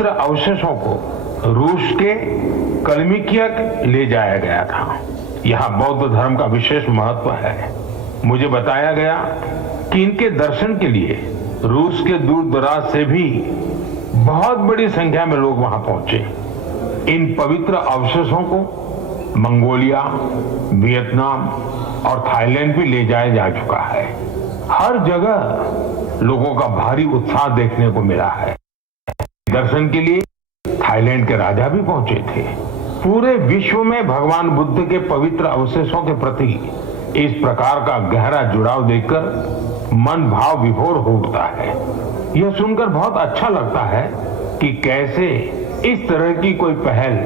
पवित्र अवशेषों को रूस के कलमिकियक ले जाया गया था। यहाँ बौद्ध धर्म का विशेष महत्व है। मुझे बताया गया कि इनके दर्शन के लिए रूस के दूर दराज से भी बहुत बड़ी संख्या में लोग वहाँ पहुँचे। इन पवित्र अवशेषों को मंगोलिया, वियतनाम और थाईलैंड भी ले जाया जा चुका है। हर जगह लोगों का भारी उत्साह देखने को मिला है। दर्शन के लिए थाईलैंड के राजा भी पहुँचे थे। पूरे विश्व में भगवान बुद्ध के पवित्र अवशेषों के प्रति इस प्रकार का गहरा जुड़ाव देखकर मन भाव विभोर हो उठता है। यह सुनकर बहुत अच्छा लगता है कि कैसे इस तरह की कोई पहल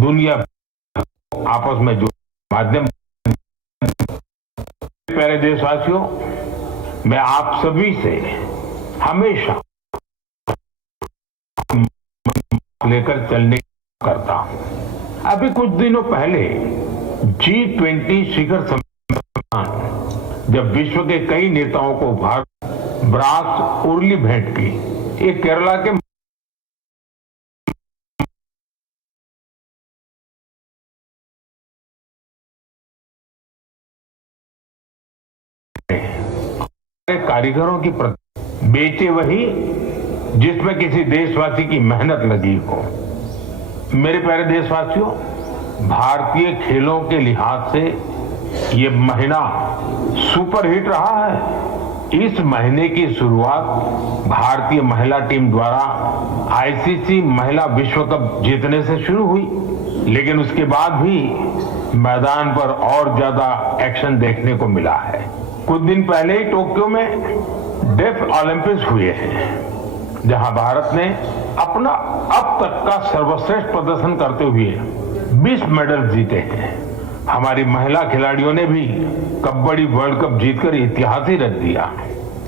दुनिया आपस में जुड़ माध्यम प्यारे देशवासियों, मैं आप सभी से हमेशा लेकर चलने करता हूँ। अभी कुछ दिनों पहले जी ट्वेंटी शिखर सम्मेलन, जब विश्व के कई नेताओं को भारत ब्रास उर्ली भेंट की, ये केरला के कारीगरों की बेचे वही जिसमें किसी देशवासी की मेहनत लगी हो। मेरे प्यारे देशवासियों, भारतीय खेलों के लिहाज से ये महीना सुपर हिट रहा है। इस महीने की शुरुआत भारतीय महिला टीम द्वारा आईसीसी महिला विश्व कप जीतने से शुरू हुई। लेकिन उसके बाद भी मैदान पर और ज़्यादा एक्शन देखने को मिला है। कुछ दिन पहले ही टोक्यो में डेफ ओलंपिक्स हुए हैं। जहाँ भारत ने अपना अब तक का सर्वश्रेष्ठ प्रदर्शन करते हुए 20 मेडल जीते हैं। हमारी महिला खिलाड़ियों ने भी कबड्डी वर्ल्ड कप जीतकर इतिहास ही रख दिया।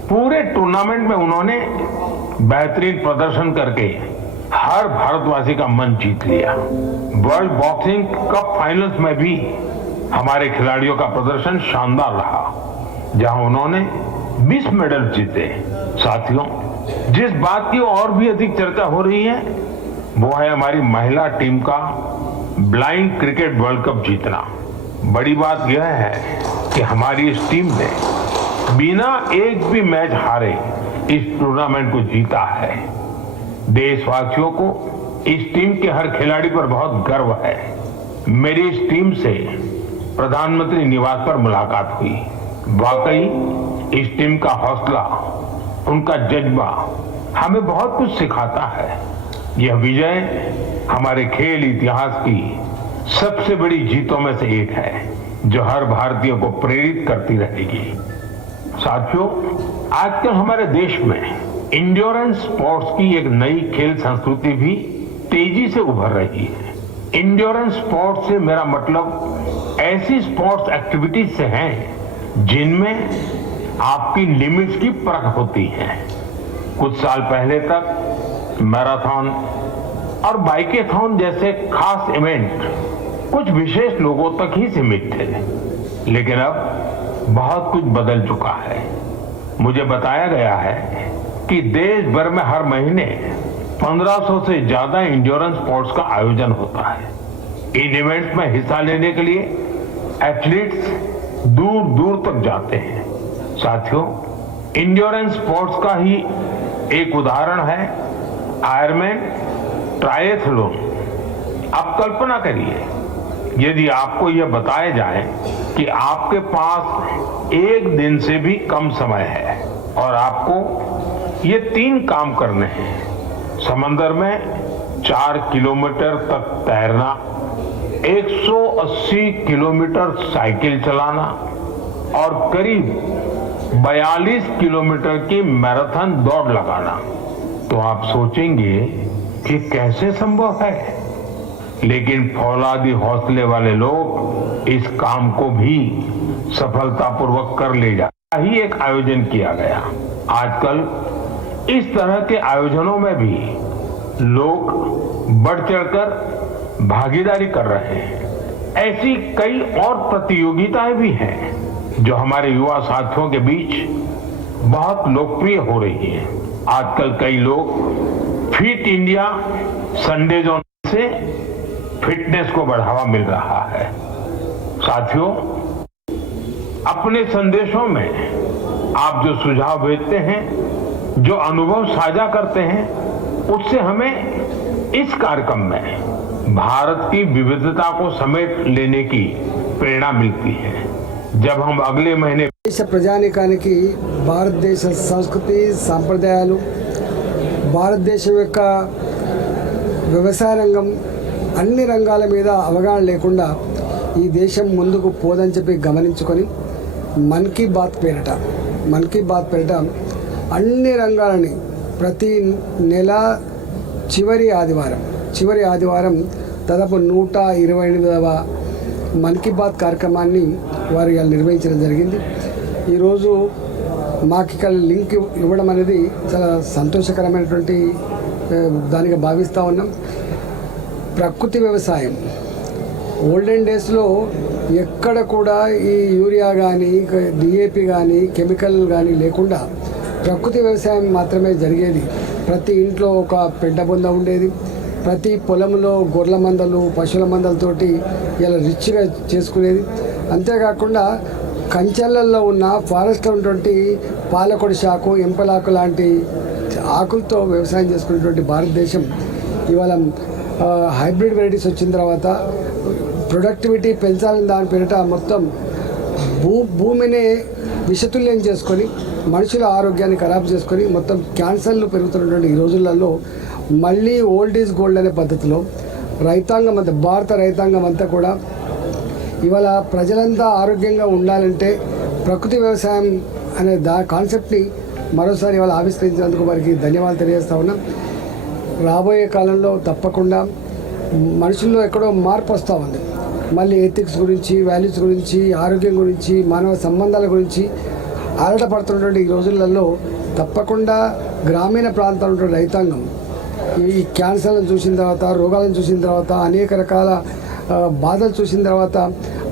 पूरे टूर्नामेंट में उन्होंने बेहतरीन प्रदर्शन करके हर भारतवासी का मन जीत लिया। वर्ल्ड बॉक्सिंग कप फाइनल्स में भी हमारे खिलाड़ियों का प्रदर्शन शानदार रहा, जहाँ उन्होंने 20 मेडल जीते। साथियों जिस बात की और भी अधिक चर्चा हो रही है, वो है हमारी महिला टीम का ब्लाइंड क्रिकेट वर्ल्ड कप जीतना। बड़ी बात यह है कि हमारी इस टीम ने बिना एक भी मैच हारे इस टूर्नामेंट को जीता है। देशवासियों को इस टीम के हर खिलाड़ी पर बहुत गर्व है। मेरी इस टीम से प्रधानमंत्री निवास पर मुलाकात हुई। वाकई, इस टीम का हौसला उनका जज्बा हमें बहुत कुछ सिखाता है। यह विजय हमारे खेल इतिहास की सबसे बड़ी जीतों में से एक है, जो हर भारतीय को प्रेरित करती रहेगी। साथियों, आजकल हमारे देश में इंड्योरेंस स्पोर्ट्स की एक नई खेल संस्कृति भी तेज़ी से उभर रही है। इंड्योरेंस स्पोर्ट्स से मेरा मतलब ऐसी स्पोर्ट्स एक्टिविटीज़ से है, जिनमें आपकी लिमिट्स की परख होती है। कुछ साल पहले तक मैराथन और बाइकेथॉन जैसे खास इवेंट कुछ विशेष लोगों तक ही सीमित थे। लेकिन अब बहुत कुछ बदल चुका है। मुझे बताया गया है कि देश भर में हर महीने 1500 से ज़्यादा इंड्योरेंस स्पोर्ट्स का आयोजन होता है। इन इवेंट्स में हिस्सा लेने के लिए एथलीट्स दूर दूर तक जाते हैं। साथियों इंड्योरेंस स्पोर्ट्स का ही एक उदाहरण है आयरमैन ट्रायथलोन आप कल्पना करिए, यदि आपको यह बताया जाए कि आपके पास एक दिन से भी कम समय है और आपको ये तीन काम करने हैं, समंदर में चार किलोमीटर तक तैरना 180 किलोमीटर साइकिल चलाना और करीब 42 किलोमीटर की मैराथन दौड़ लगाना। तो आप सोचेंगे कि कैसे संभव है? लेकिन फौलादी हौसले वाले लोग इस काम को भी सफलतापूर्वक कर ले जा ही एक आयोजन किया गया। आजकल इस तरह के आयोजनों में भी लोग बढ़ चढ़कर भागीदारी कर रहे हैं। ऐसी कई और प्रतियोगिताएँ भी हैं। जो हमारे युवा साथियों के बीच बहुत लोकप्रिय हो रही है। आजकल कई लोग फिट इंडिया संडे जोन से फिटनेस को बढ़ावा मिल रहा है। साथियों, अपने संदेशों में आप जो सुझाव भेजते हैं, जो अनुभव साझा करते हैं, उससे हमें इस कार्यक्रम में भारत की विविधता को समेट लेने की प्रेरणा मिलती है। జబ్ హమ్ దేశ ప్రజానీకానికి భారతదేశ సంస్కృతి సాంప్రదాయాలు భారతదేశం యొక్క వ్యవసాయ రంగం అన్ని రంగాల మీద అవగాహన లేకుండా ఈ దేశం ముందుకు పోదని చెప్పి గమనించుకొని మన్ కీ బాత్ పేరిట మన్ కీ బాత్ పేరిట అన్ని రంగాలని ప్రతి నెల చివరి ఆదివారం చివరి ఆదివారం దాదాపు నూట ఇరవై ఎనిమిదవ మన్ కీ బాత్ కార్యక్రమాన్ని వారు ఇవాళ నిర్వహించడం జరిగింది. ఈరోజు మాకు ఇక్కడ లింక్ ఇవ్వడం అనేది చాలా సంతోషకరమైనటువంటి దానిగా భావిస్తూ ఉన్నాం. ప్రకృతి వ్యవసాయం. ఓల్డెన్ డేస్లో ఎక్కడ కూడా ఈ యూరియా కానీ డిఏపి కానీ కెమికల్ కానీ లేకుండా ప్రకృతి వ్యవసాయం మాత్రమే జరిగేది. ప్రతి ఇంట్లో ఒక పెంట బొంద ఉండేది. ప్రతి పొలంలో గొర్రెల మందలు పశువుల మందలతోటి ఇలా రిచ్గా చేసుకునేది. అంతేకాకుండా కంచెలల్లో ఉన్న ఫారెస్ట్లో ఉన్నటువంటి పాలకొడి శాఖ ఎంపలాకు లాంటి ఆకులతో వ్యవసాయం చేసుకునేటువంటి భారతదేశం ఇవాళ హైబ్రిడ్ వెరైటీస్ వచ్చిన తర్వాత ప్రొడక్టివిటీ పెంచాలని దాని పేరిట మొత్తం భూ భూమిని విషతుల్యం చేసుకొని మనుషుల ఆరోగ్యాన్ని ఖరాబ్ చేసుకొని మొత్తం క్యాన్సర్లు పెరుగుతున్నటువంటి ఈ రోజులలో మళ్ళీ ఓల్డ్ ఈజ్ గోల్డ్ అనే పద్ధతిలో రైతాంగం అంతా భారత రైతాంగం అంతా కూడా ఇవాళ ప్రజలంతా ఆరోగ్యంగా ఉండాలంటే ప్రకృతి వ్యవసాయం అనే దా కాన్సెప్ట్ని మరోసారి ఇవాళ ఆవిష్కరించినందుకు వారికి ధన్యవాదాలు తెలియజేస్తా ఉన్నాం. రాబోయే కాలంలో తప్పకుండా మనుషుల్లో ఎక్కడో మార్పు వస్తూ ఉంది. మళ్ళీ ఎథిక్స్ గురించి వాల్యూస్ గురించి ఆరోగ్యం గురించి మానవ సంబంధాల గురించి ఆరాటపడుతున్నటువంటి ఈ రోజులలో తప్పకుండా గ్రామీణ ప్రాంతాల్లో ఉన్నటువంటి రైతాంగం ఈ క్యాన్సర్లను చూసిన తర్వాత రోగాలను చూసిన తర్వాత అనేక రకాల బాధలు చూసిన తర్వాత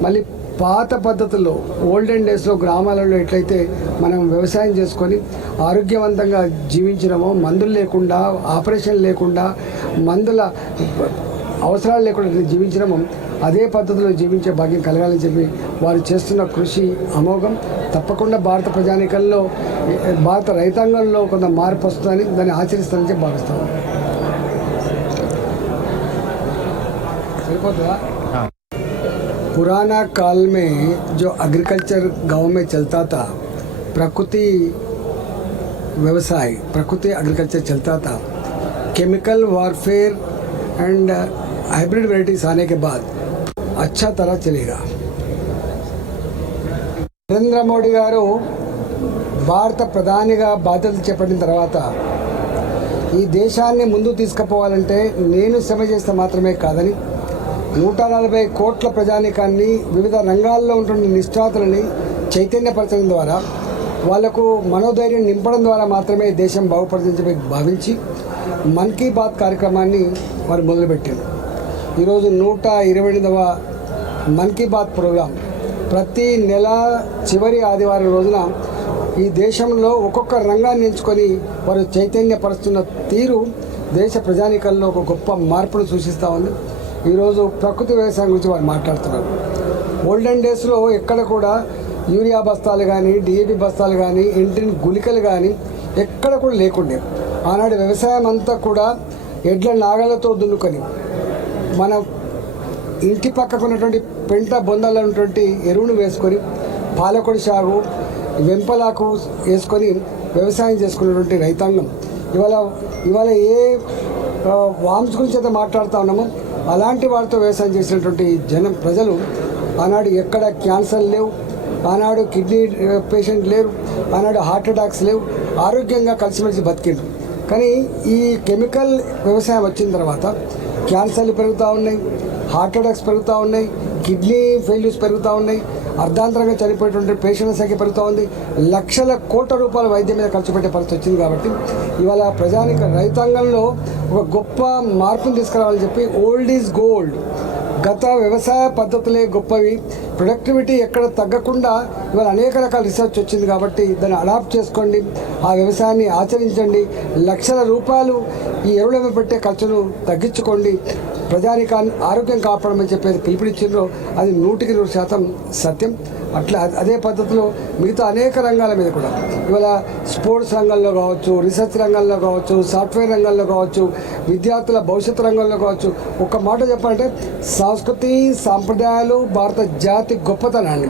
మళ్ళీ పాత పద్ధతుల్లో ఓల్డెన్ డేస్లో గ్రామాలలో ఎట్లయితే మనం వ్యవసాయం చేసుకొని ఆరోగ్యవంతంగా జీవించినామో మందులు లేకుండా ఆపరేషన్ లేకుండా మందుల అవసరాలు లేకుండా జీవించినామో అదే పద్ధతిలో జీవించే భాగ్యం కలగాలని చెప్పి వారు చేస్తున్న కృషి అమోఘం. తప్పకుండా భారత ప్రజానికల్లో భారత రైతాంగంలో కొంత మార్పు వస్తుందని దాన్ని ఆచరిస్తానని చెప్పి భావిస్తాను సరిపోతుందా पुराना काल में जो एग्रीकल्चर गांव में चलता था प्रकृति व्यवसाय प्रकृति एग्रीकल्चर चलता था chemical warfare and hybrid varieties आने के बाद अच्छा तरह चलेगा నరేంద్ర మోడీ గారు భారత ప్రధానిగా బాధ్యతలు చేపట్టిన తర్వాత ఈ దేశాన్ని ముందుకు తీసుకుపోవాలంటే నేను శ్రమ చేస్తే మాత్రమే కాదని నూట నలభై కోట్ల ప్రజానికాన్ని వివిధ రంగాల్లో ఉంటున్న నిష్ఠాతులని చైతన్యపరచడం ద్వారా వాళ్ళకు మనోధైర్యం నింపడం ద్వారా మాత్రమే దేశం బాగుపడుతుందని భావించి మన్ కీ బాత్ కార్యక్రమాన్ని వారు మొదలుపెట్టారు. ఈరోజు నూట ఇరవై ఎనిమిదవ మన్ కీ బాత్ ప్రోగ్రాం ప్రతి నెల చివరి ఆదివారం రోజున ఈ దేశంలో ఒక్కొక్క రంగాన్ని ఎంచుకొని వారు చైతన్యపరుస్తున్న తీరు దేశ ప్రజానికల్లో ఒక గొప్ప మార్పును సూచిస్తూ ఉంది. ఈరోజు ప్రకృతి వ్యవసాయం గురించి వాళ్ళు మాట్లాడుతున్నారు. ఓల్డెన్ డేస్లో ఎక్కడ కూడా యూరియా బస్తాలు కానీ డిఏపి బస్తాలు కానీ ఇంటిని గుళికలు కానీ ఎక్కడ కూడా లేకుండే. ఆనాడు వ్యవసాయం అంతా కూడా ఎడ్ల నాగలతో దున్నుకొని మన ఇంటి పక్కకు ఉన్నటువంటి పెంట బొందలో ఉన్నటువంటి ఎరువును వేసుకొని పాలకొడి సాగు వెంపలాకు వేసుకొని వ్యవసాయం చేసుకున్నటువంటి రైతాంగం. ఇవాళ ఇవాళ ఏ వామ్స్ గురించి అయితే మాట్లాడుతూ ఉన్నామో అలాంటి వారితో వ్యవసాయం చేసినటువంటి జనం ప్రజలు ఆనాడు ఎక్కడ క్యాన్సర్ లేవు ఆనాడు కిడ్నీ పేషెంట్ లేరు ఆనాడు హార్ట్ అటాక్స్ లేవు ఆరోగ్యంగా కలిసిమెలిసి బతికిండ్రు. కానీ ఈ కెమికల్ వ్యవసాయం వచ్చిన తర్వాత క్యాన్సర్లు పెరుగుతూ ఉన్నాయి హార్ట్ అటాక్స్ పెరుగుతూ ఉన్నాయి కిడ్నీ ఫెయిల్యూర్స్ పెరుగుతూ ఉన్నాయి అర్ధాంతరంగా చనిపోయేటువంటి పేషెంట్ల సంఖ్య పెరుగుతూ ఉంది లక్షల కోట్ల రూపాయల వైద్యం మీద ఖర్చు పెట్టే పరిస్థితి వచ్చింది కాబట్టి ఇవాళ ప్రజానిక రైతాంగంలో ఒక గొప్ప మార్పును తీసుకురావాలని చెప్పి ఓల్డ్ ఈజ్ గోల్డ్. గత వ్యవసాయ పద్ధతులే గొప్పవి. ప్రొడక్టివిటీ ఎక్కడ తగ్గకుండా ఇవాళ అనేక రకాల రీసెర్చ్ వచ్చింది కాబట్టి దాన్ని అడాప్ట్ చేసుకోండి. ఆ వ్యవసాయాన్ని ఆచరించండి. లక్షల రూపాయలు ఈ ఎరువుల మీద పెట్టే ఖర్చును తగ్గించుకోండి. ప్రజానికాన్ని ఆరోగ్యం కాపాడమని చెప్పేసి పిలుపునిచ్చిండ్రో. అది నూటికి నూరు శాతం సత్యం. అట్లా అదే పద్ధతిలో మిగతా అనేక రంగాల మీద కూడా. ఇవాళ స్పోర్ట్స్ రంగంలో కావచ్చు రీసెర్చ్ రంగంలో కావచ్చు సాఫ్ట్వేర్ రంగంలో కావచ్చు విద్యార్థుల భవిష్యత్తు రంగంలో కావచ్చు. ఒక మాట చెప్పాలంటే సంస్కృతి సాంప్రదాయాలు భారత జాతి గొప్పతనాన్ని.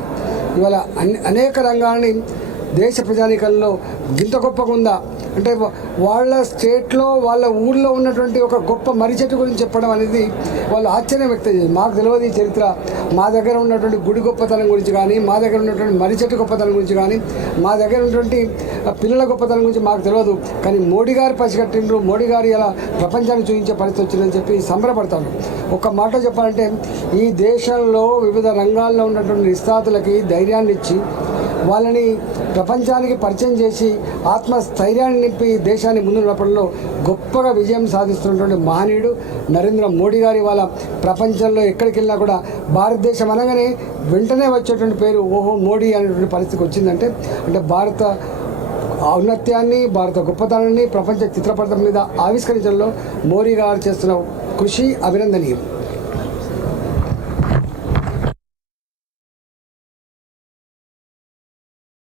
ఇవాళ అన్ని అనేక రంగాన్ని దేశ ప్రజానీకంలో గింత గొప్పగా ఉందా? అంటే వాళ్ళ స్టేట్లో వాళ్ళ ఊళ్ళో ఉన్నటువంటి ఒక గొప్ప మర్రి చెట్టు గురించి చెప్పడం అనేది వాళ్ళు ఆశ్చర్యం వ్యక్తం చేయాలి మాకు తెలియదు ఈ చరిత్ర. మా దగ్గర ఉన్నటువంటి గుడి గొప్పతనం గురించి కానీ మా దగ్గర ఉన్నటువంటి మర్రి చెట్టు గొప్పతనం గురించి కానీ మా దగ్గర ఉన్నటువంటి పిల్లల గొప్పతనం గురించి మాకు తెలియదు. కానీ మోడీ గారు పసిగట్టిండ్రు మోడీ గారు ఇలా ప్రపంచాన్ని చూపించే పరిస్థితి వచ్చిందని చెప్పి సంబరపడతాను ఒక మాట చెప్పాలంటే ఈ దేశంలో వివిధ రంగాల్లో ఉన్నటువంటి నిస్తాతులకి ధైర్యాన్ని ఇచ్చి వాళ్ళని ప్రపంచానికి పరిచయం చేసి ఆత్మస్థైర్యాన్ని నింపి దేశాన్ని ముందు నడపడంలో గొప్పగా విజయం సాధిస్తున్నటువంటి మహనీయుడు నరేంద్ర మోడీ గారి వాళ్ళ ప్రపంచంలో ఎక్కడికి వెళ్ళినా కూడా భారతదేశం అనగానే వెంటనే వచ్చేటువంటి పేరు ఓహో మోడీ అనేటువంటి పరిస్థితికి వచ్చిందంటే అంటే భారత ఔన్నత్యాన్ని భారత గొప్పతనాన్ని ప్రపంచ చిత్రపటం మీద ఆవిష్కరించడంలో మోడీ గారు చేస్తున్న కృషి అభినందనీయం.